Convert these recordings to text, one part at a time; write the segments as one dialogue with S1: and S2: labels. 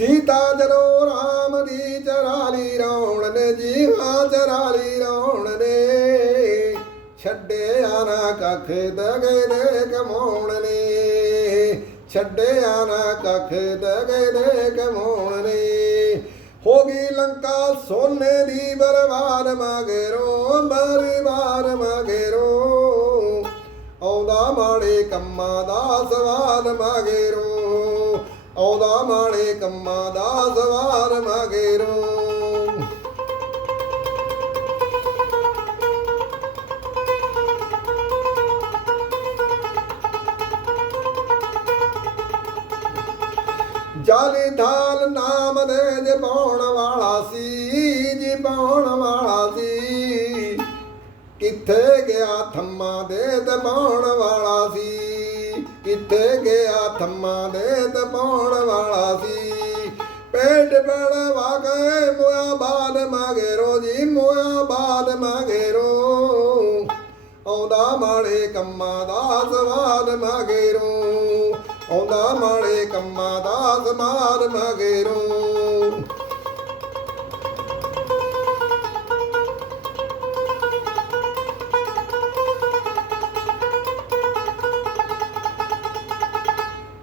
S1: ਸੀਤਾ ਜਰੋ ਰਾਮ ਦੀ ਚਰਾਲੀ ਰੌਣ ਨੇ ਜੀਵਾ ਚਰਾਲੀ ਰੌਣ ਨੇ ਛੱਡਿਆ ਨਾ ਕੱਖ ਦਗੇ ਦੇ ਕਮਾਉਣ ਨੇ ਛੱਡਿਆ ਨਾ ਕੱਖ ਦਗੇ ਦੇ ਕਮਾਉਣ ਨੇ ਹੋ ਗਈ ਲੰਕਾ ਸੋਨੇ ਦੀ ਬਰਬਾਦ ਮਗਰੋਂ ਬਰਬਾਦ ਮਗਰੋਂ। ਆਉਂਦਾ ਮਾੜੇ ਕੰਮਾਂ ਦਾ ਸਵਾਦ ਮਗਰੋਂ। ਆਉਂਦਾ ਮਾੜੇ ਕੰਮਾਂ ਦਾ ਸਵਾਦ ਮਗਰੋਂ। ਜਾਲੀ ਧਾਲ ਨਾਮ ਦੇ ਜਪਾਉਣ ਵਾਲਾ ਸੀ ਜਪਾਉਣ ਵਾਲਾ ਸੀ। ਕਿੱਥੇ ਗਿਆ ਥੰਮਾ ਦੇ ਦਬਾਉਣ ਵਾਲਾ ਸੀ ਗਿਆ ਥੰਮਾ ਦੇ ਦਬਾਉਣ ਵਾਲਾ ਸੀ। ਪੇਟ ਬੜ ਵਾਗੇ ਮੋਇਆ ਬਾਲ ਮਗੇਰੋ ਜੀ ਮੋਇਆ ਬਾਦ ਮਗੇਰੋ ਆਉਂਦਾ ਮਾੜੇ ਕੰਮਾਂ ਦਾ ਸਵਾਦ ਮਗੇਰੋ ਆਉਂਦਾ ਮਾੜੇ ਕੰਮਾਂ ਦਾ ਸਵਾਦ ਮਗੇਰੋ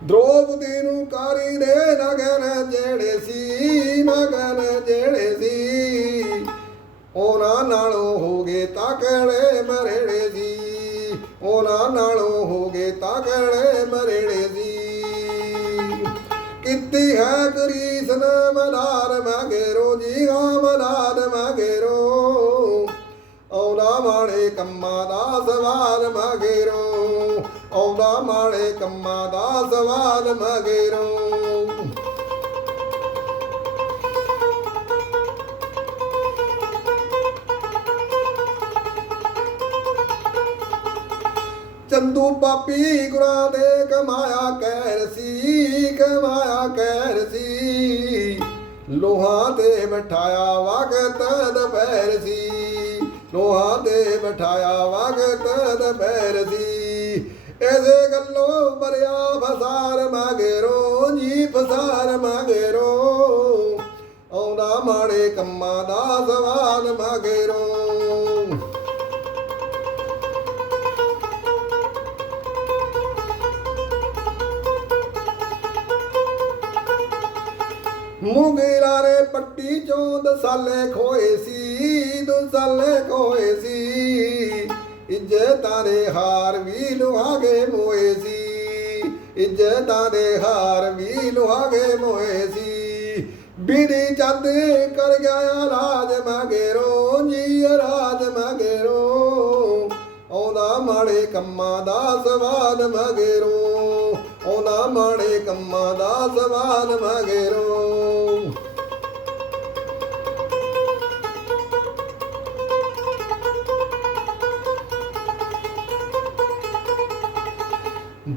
S1: ਦ੍ਰੋਪਦੀ ਨੂੰ ਕਾਰੀ ਦੇ ਨਗਨ ਜਿਹੜੇ ਸੀ ਮਗਨ ਜਿਹੜੇ ਸੀ। ਉਹਨਾਂ ਨਾਲੋਂ ਹੋ ਗਏ ਤਾਕੜੇ ਮਰੇੜੇ ਸੀ? ਉਹਨਾਂ ਨਾਲੋਂ ਹੋ ਗਏ ਤਕੜੇ ਮਰੇੜੇ ਸੀ? ਕੀਤੀ ਹੈ ਕਰੀਸਨ ਮਦਾਰ ਮਗੇਰੋ ਜੀ ਹਾ ਮਦਾਰ ਮਗੇਰੋ। ਆਉਂਦਾ ਮਾੜੇ ਕੰਮਾਂ ਦਾ ਸਵਾਲ ਮਗੇਰੋ। ਆਉਂਦਾ ਮਾੜੇ ਕੰਮਾਂ ਦਾ ਸਵਾਲ ਮਗੇਰੋ। ਚੰਦੂ ਪਾਪੀ ਗੁਰਾਂ ਦੇ ਕਮਾਇਆ ਕਹਿਰ ਸੀ, ਕਮਾਇਆ ਕਹਿਰ ਸੀ। ਲੋਹਾ ਤੇ ਬਿਠਾਇਆ ਵਕਤ ਦੁਪਹਿਰ ਸੀ, ਲੋਹਾ ਤੇ ਬਿਠਾਇਆ ਵਕਤ ਦੁਪਹਿਰ ਸੀ। ਐਸੇ ਗੱਲੋਂ ਬਰਿਆ ਫਸਾਰ ਮਗਰੋ, ਜੀ ਫਸਾਰ ਮਗਰੋ। ਆਉਂਦਾ ਮਾੜੇ ਕੰਮਾਂ ਦਾ ਸਵਾਲ ਮਗਰੋ। ਮੁਗੇਰਾ ਪੱਟੀ ਚੋਂ ਦਸਾਲੇ ਖੋਏ ਸੀ, ਦਸਾਲੇ ਖੋਏ ਸੀ। ਇੱਜ਼ਤਾਂ ਦੇ ਹਾਰ ਵੀ ਲੁਹਾਗੇ ਮੋਏ ਸੀ। ਇੱਜ਼ਤਾਂ ਦੇ ਹਾਰ ਵੀ ਲੁਹਾਗੇ ਮੋਏ ਸੀ। ਬਿਨੀ ਚੰਦ ਕਰ ਗਿਆ ਰਾਜ ਮਗੇਰੋ ਜੀ ਰਾਜ ਮਗੇਰੋ। ਆਉਂਦਾ ਮਾੜੇ ਕੰਮਾਂ ਦਾ ਸਵਾਦ ਮਗੇਰੋ, ਆਉਂਦਾ ਮਾੜੇ ਕੰਮਾਂ ਦਾ ਸਵਾਦ ਮਗੇਰੋ।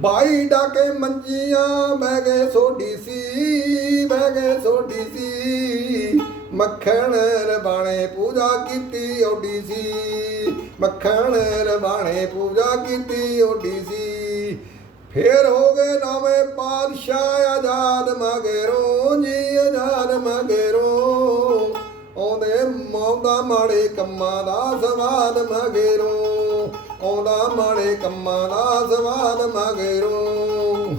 S1: ਬਾਈ ਡਾਕੇ ਮੰਜੀਆਂ, ਬਹਿ ਗਏ ਸੋਢੀ ਸੀ, ਬਹਿ ਗਏ ਸੋਢੀ ਸੀ। ਮੱਖਣ ਰਬਾਣੇ ਪੂਜਾ ਕੀਤੀ ਓਡੀ ਸੀ। ਮੱਖਣ ਰਬਾਣੇ ਪੂਜਾ ਕੀਤੀ ਓਡੀ ਸੀ। ਫੇਰ ਹੋ ਗਏ ਨਵੇਂ ਪਾਤਸ਼ਾਹ ਆਜ਼ਾਦ ਮਗਰੋਂ, ਜੀ ਆਜ਼ਾਦ ਮਗਰੋਂ। ਆਉਂਦੇ ਮੌਦਾ ਮਾੜੇ ਕੰਮਾਂ ਦਾ ਸਵਾਦ ਮਗਰੋਂ। ਆਉਂਦਾ ਮਾੜੇ ਕੰਮਾਂ ਦਾ ਸਵਾਦ ਮਗਰੋਂ।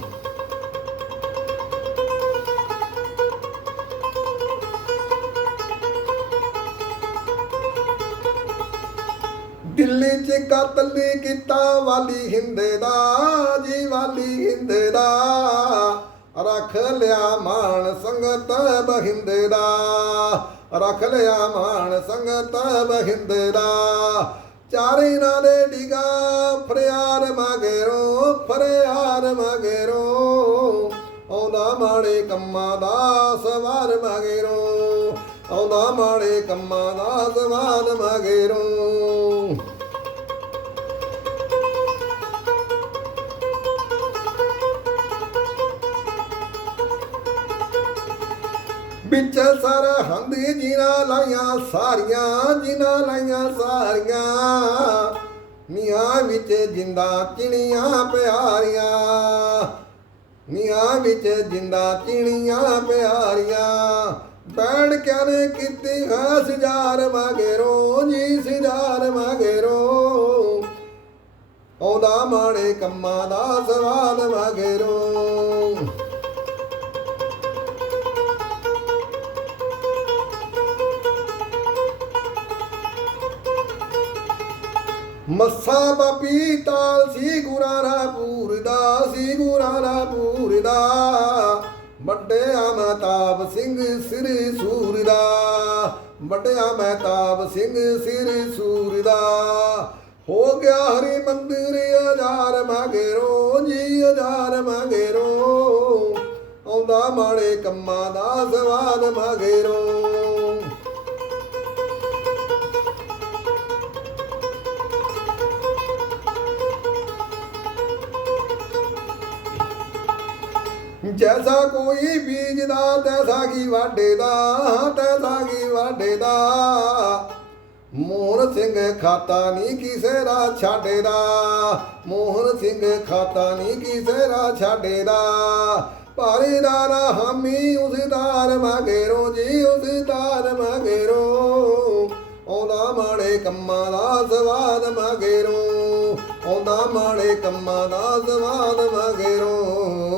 S1: ਦਿੱਲੀ ਚ ਕਤਲ ਕੀਤਾ ਵਾਲੀ ਹਿੰਦੇ ਦਾ, ਜੀ ਵਾਲੀ ਹਿੰਦੇ ਦਾ। ਰੱਖ ਲਿਆ ਮਾਨ ਸੰਗਤ ਬਹਿੰਦੇ ਦਾ। ਰੱਖ ਲਿਆ ਮਾਨ ਸੰਗਤ ਬਹਿੰਦੇ ਦਾ। ਚਾਰੇ ਨਾ ਦੇ ਡਿਗਾ ਫਰਿਆਦ ਮਗਰੋ ਫਰਿਆਦ ਮਗਰੋ। ਆਉਂਦਾ ਮਾੜੇ ਕੰਮਾਂ ਦਾ ਸਵਾਰ ਮਗਰੋ। ਆਉਂਦਾ ਮਾੜੇ ਕੰਮਾਂ ਦਾ ਸਵਾਰ ਮਗਰੋ। ਵਿੱਚ ਸਰ ਹੰਦੀ ਜੀਨਾ ਲਾਈਆਂ, ਸਾਰੀਆਂ ਜੀਨਾ ਲਾਈਆਂ, ਸਾਰੀਆਂ। ਮੀਆਂ ਵਿੱਚ ਜਿੰਦਾ ਚਿਣੀਆਂ ਪਿਆਰੀਆਂ। ਨੀਆਂ ਵਿੱਚ ਜਿੰਦਾ ਚਿਣੀਆਂ ਪਿਆਰੀਆਂ। ਬੈਠ ਕੇ ਨੇ ਕੀਤੀ ਹੈ ਸਜਾਰ ਮਗਰੋਂ, ਜੀ ਸਜਾਰ ਮਗਰੋਂ। ਆਉਂਦਾ ਮਾੜੇ ਕੰਮਾਂ ਦਾ ਸਵਾਦ ਮਗਰੋਂ। ਮੱਸਾ ਬਾਪੀ ਤਾਲ ਸੀ ਗੁਰਾਰਾ ਪੂਰਦਾ, ਸੀ ਗੁਰਾਰਾ ਪੂਰਦਾ। ਵੱਡਿਆ ਮਹਤਾਬ ਸਿੰਘ ਸਿਰ ਸੂਰਦਾ, ਵੱਡਿਆ ਮਹਤਾਬ ਸਿੰਘ ਸਿਰ ਸੂਰਦਾ। ਹੋ ਗਿਆ ਹਰੀ ਮੰਦਿਰ, ਹਜ਼ਾਰ ਮਗਰੋਂ, ਜੀ ਹਜ਼ਾਰ ਮਗਰੋਂ। ਆਉਂਦਾ ਮਾੜੇ ਕੰਮਾਂ ਦਾ ਸਵਾਦ ਮਗਰੋਂ। ਜੈਸਾ ਕੋਈ ਬੀਜਦਾ ਤੈਸਾ ਕੀ ਵਾਢੇਦਾ ਤੈਸਾ ਕੀ ਵਾਢੇਦਾ ਮੋਹਨ ਸਿੰਘ ਖਾਤਾ ਨਹੀਂ ਕਿਸੇ ਦਾ ਛਾਡੇਦਾ ਮੋਹਨ ਸਿੰਘ ਖਾਤਾ ਨਹੀਂ ਕਿਸੇ ਦਾ ਛਾਡੇਦਾ ਭਾਰੀ ਦਾ ਹਾਮੀ ਉਸਦਾਰ ਮਗਰੋ ਜੀ ਉਸਦਾਰ ਮਗਰੋ ਆਉਂਦਾ ਮਾੜੇ ਕੰਮਾਂ ਦਾ ਸਵਾਦ ਮਗਰੋ ਆਉਂਦਾ ਮਾੜੇ ਕੰਮਾਂ ਦਾ ਸਵਾਦ ਮਗਰੋ